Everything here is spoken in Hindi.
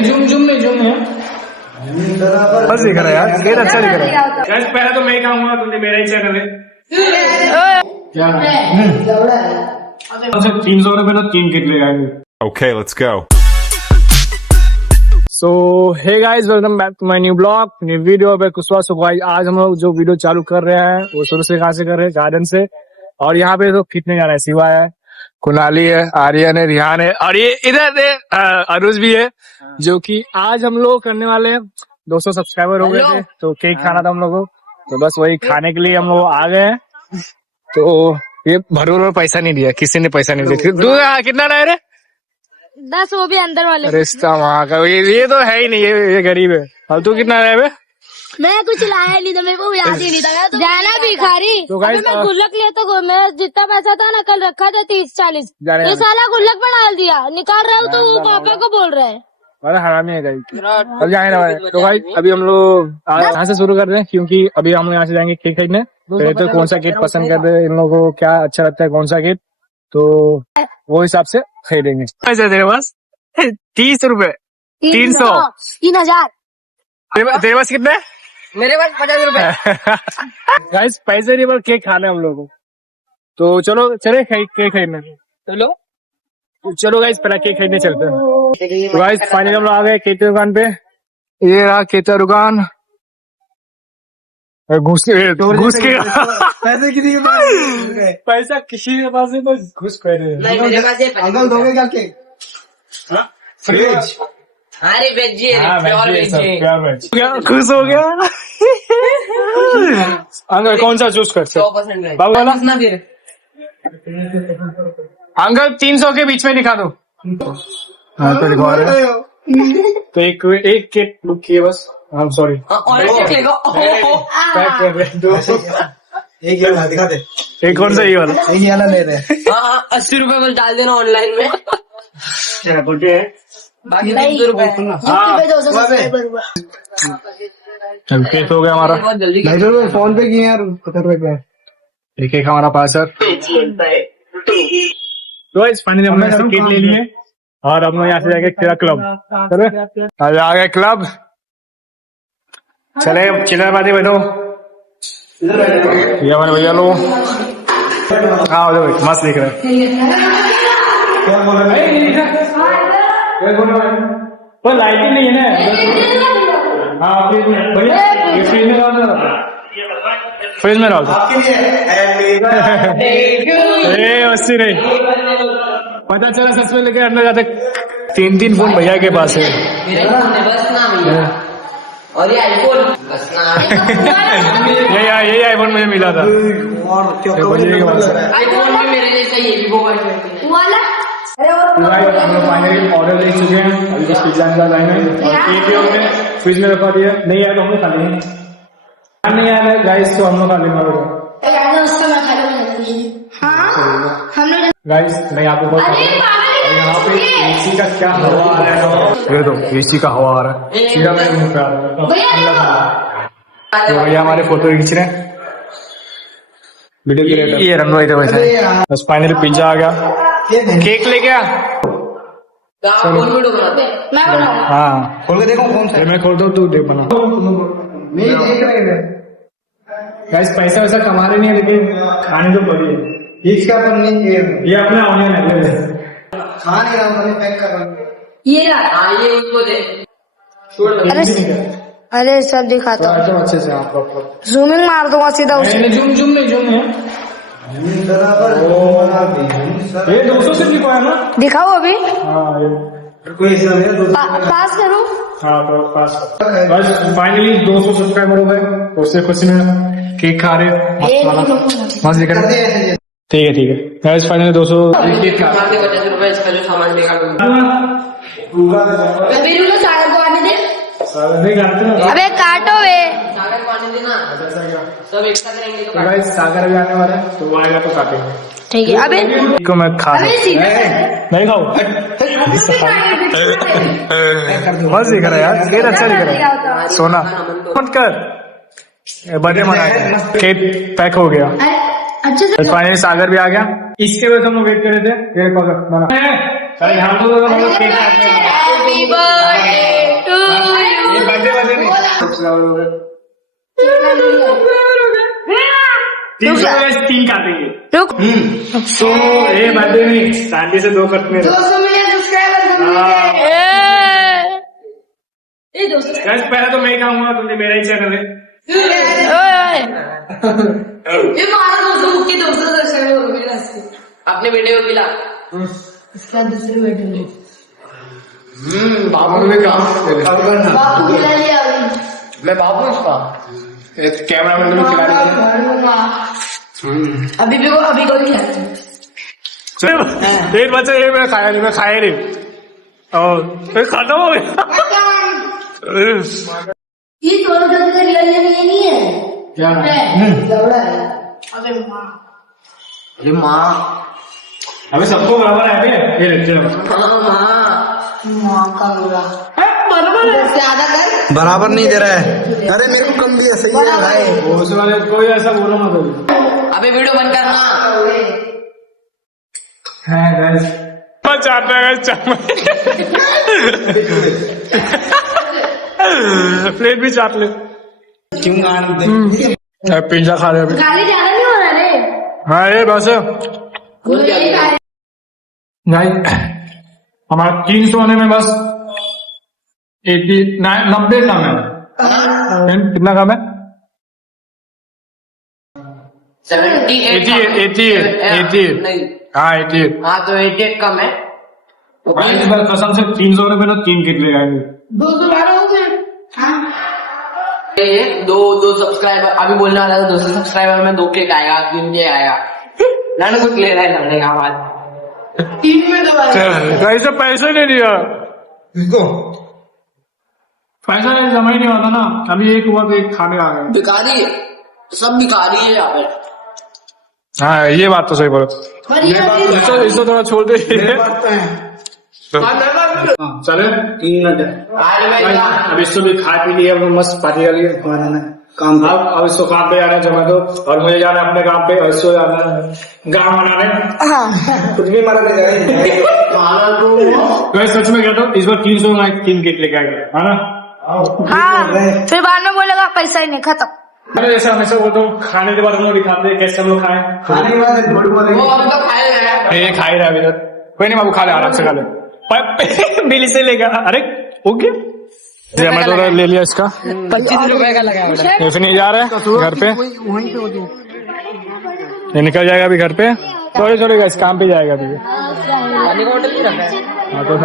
जूम जूम नहीं जूम है बस दिख रहा है यार, गेट अच्छा दिख रहा है। गाइस पहले तो मैं ही खाऊंगा क्योंकि मेरा ही चैनल है। क्या 300 रुपए तो 3 किट ले जाएंगे। Okay, let's go. So hey guys, welcome back to my new blog, new video पे कुशवा। सो गाइस आज हम लोग जो वीडियो चालू कर रहे हैं वो शुरू से कहाँ से कर रहे हैं, गार्डन से। और यहाँ पे तो कितने जा रहे हैं, शिवा है, कुनाली है, आर्यन है, रिहान है और ये इधर अरुज भी है, जो कि आज हम लोग करने वाले हैं। 200 सब्सक्राइबर हो गए थे तो केक खाना था हम लोगों को, तो बस वही खाने के लिए हम लोग आ गए हैं। तो ये भरूर पैसा नहीं दिया, किसी ने पैसा नहीं दिया। कितना रहे रे? 10, वो भी अंदर वाले। रिश्ता वहाँ का ये तो है ही नहीं, ये गरीब है। और तू कितना रहे? मैं कुछ लाया नहीं था, मेरे को याद ही नहीं था। तो जाना भिखारी। तो मैं गुल्लक लिया तो मेरा जितना पैसा था ना, कल रखा था 30-40, ये साला गुल्लक में डाल दिया। निकाल रहा हूँ तो वो पापा को बोल रहे हैं। अरे हरामी है अब जाए ना भाई। तो भाई अभी हम लोग यहाँ से शुरू करते हैं, क्योंकि अभी हम यहाँ से जाएंगे केक खरीदने। तो कौन सा केक पसंद करते हैं, इन लोगों को क्या अच्छा लगता है, कौन सा केक, तो वो हिसाब से खरीदेंगे। पैसे तेरे पास 30 रुपए, 300, 3000। तेरे पास कितने? मेरे पास 50 रुपए। गाइस पैसे नहीं, पर केक खाना है हम लोगों को। तो चलो चले केक खरीदने। चलो गाइस पहले केक खरीदने चलते हैं। तो गाइस फाइनली हम लोग आ गए केक की दुकान पे। ये रहा केक का दुकान। घुस के पैसे किसी के पास, पैसा किसी के पास नहीं, बस घुस पे अंकल दोगे क्या केक? फ्रिज। अरे वेज है, खुश हो गया। अंकल कौन सा चूज कर सकते? बाबू वाला ना फिर। अंकल 300 के बीच में दिखा दो। हाँ तो दिखा रहे हैं। तो एक केक बुक किए बस। I'm sorry। पैक कर रहे हैं। एक ये वाला दिखा दे। एक कौन सा ये वाला? एक ये वाला ले रहे हैं। 80 रुपए बस डाल देना ऑनलाइन में। क्या बोलते हैं? बाकी 200 रुपए। केक हो गया हमारा। फोन पे किए यार, 70 रुपए। एक एक हमारा पास है। तो इस फाइनली हमने केक ले लिए और हम लोग यहाँ से जाके तेरा क्लब। चले आ गए क्लब। चले चिल्लर बातें बैठो। ये हमारे भैया लोग। हाँ मस्त दिख रहा है। पर लाइटिंग नहीं है ना। हाँ फ्रिज में डाल दो। अस्सी नहीं, पता चला सच में लेके अंदर जाते 3 फोन भैया के पास है। और ये आईफोन यही आईफोन मुझे मिला था। आईफोन भी मेरे जैसा ही है। हम लोग फाइनली ऑर्डर ले चुके हैं, अभी बस पिज्जा निकाल जाएंगे। केक भी हमने फ्रिज में रखा दिया, नहीं आया तो हमने खा लेंगे, नहीं आया गाइस तो हम लोग खा लेंगे। गाइस मैं आपको बहुत यहाँ पे एसी का क्या हवा आ रहा है, ये तो एसी का हवा आ रहा है, सीधा मेरे मुंह पे आ रहा है। तो भैया हमारे फोटो खींच रहे हैं वीडियो क्रिएटर। ये रन रहे थे वैसे। बस फाइनली पिज्जा आ गया, केक ले गया। हाँ खोल के देखो कौन सा। मैं खोल दो, तू देख बना। गाइस पैसा वैसा कमा रहे नहीं है, लेकिन खाने तो पड़ी है। इसका ये अपना ऑनलाइन है, खा नहीं रहा हूँ, पैक कर रहा हूँ। ये उनको दे। अरे सब दिखाता हूँ तो अच्छे से आप जूमिंग मार दूंगा सीधा उसे। जूम नहीं है। ये 200 से लिखवाया ना, दिखाओ अभी। हाँ पास करूँ। हाँ तो पास। बस फाइनली 200 सब्सक्राइबर हो गए, उससे खुशी में केक खा रहे मस्त दिख रहा है। ठीक है गाइस फाइनली 200 केक खा। 50 रुपए इसका जो सामान अबे काटो वे। सब एक साथ रहेंगे तो गाइस सागर भी आने वाला है, तो वो आएगा तो काटेंगे। ठीक है। अबे को मैं खा नहीं खाऊं। मस्त दिख रहा है यार, केक अच्छा दिख रहा है। सोना मत कर, बर्थडे मनाया, केक पैक हो गया। अच्छे से फाइनली सागर भी आ गया। इसके वजह से हम लोग वेट कर रहे थे। हम लोग cake happy birthday to you. ये बर्थडे बर्थडे नहीं 3 काटेंगे। रुक तो ये बर्थडे नहीं, शादी से 2 कटने। 200 मिलियन सब्सक्राइबर पहले तो मैं ही खाऊंगा, तुमने मेरा ही चैनल है। ये मारा 200 की 200 सब्सक्राइबर हो गए। अपने बेटे को खिला। इसका दूसरे बेटे ने बाबू ने कहा बापू खिला लिया अभी। मैं बाबू उसका कैमरा मैन को खिला दिया। अभी भी अभी कोई नहीं आता। एक बच्चा ये मैं खाया नहीं, मैं खाया नहीं और फिर खत्म हो गया। ये दोनों का रियल नेम ये नहीं है क्या लौड़ा है। अबे माँ अरे माँ अभी सबको बराबर है ये लेते हैं। माँ का लौड़ा बराबर से आधा कर। बराबर नहीं दे रहा है। अरे मेरे को कम दिया, सही है भाई। उस वाले कोई ऐसा बोलो मत। अबे वीडियो बंद करना। चाहते हैं प्लेट भी चाट ले। क्यों गान पिज्जा खा रहे अभी। गाली ज्यादा नहीं हो रहा रे। हाँ ये बस नहीं, हमारा 300 होने में बस 90 कम है। कितना कम है? 88। नहीं हाँ 88। हाँ तो 88 कम है। इस बार कसम से 300 होने पे तो 3 किट ले जाएंगे। 212 हो गए। हाँ दो सब्सक्राइबर अभी बोलने वाला था। 200 सब्सक्राइबर में 2 केक आएगा, 3 केक आएगा। लड़ने कुछ ले रहा है लड़ने का आवाज 3 में दबाया। कैसे पैसे नहीं दिया? किसको? पैसा नहीं जमा ही नहीं होता ना। अभी एक हुआ तो एक खाने आ गए। भिखारी सब भिखारी है यहाँ पे। हाँ ये बात तो सही बोलो। इसको थोड़ा छोड़ दे। चले 3 मिनट अब इसको भी खा पी लिया, मस्त पार्टी कर लिया। काम अब इसको काम पे जाना है जमा दो, और मुझे जाना है अपने काम पे, और इसको जाना है गाँव बनाने। कुछ भी मारा नहीं जाएगा। मैं सच में कहता हूँ इस बार 300 में 3 केक लेके आएगा, है ना? हाँ फिर बाद में बोलेगा पैसा ही नहीं खत्म। अरे जैसे हमेशा बोलता हूँ, खाने के बाद हम लोग दिखाते हैं कैसे हम लोग खाए। खाने के बाद वो हम तो खाए गए। ये खा ही रहा है अभी तक। कोई नहीं बाबू, खा ले आराम से खा ले। बिल से लेगा। अरे ओके मैं तो ले लिया इसका। 25 रुपए का लगा। ऐसे नहीं जा रहा है घर पे, ये निकल जाएगा अभी घर पे। थोड़ी इस काम पे जाएगा अभी। होटल नहीं रखा है। हाँ तो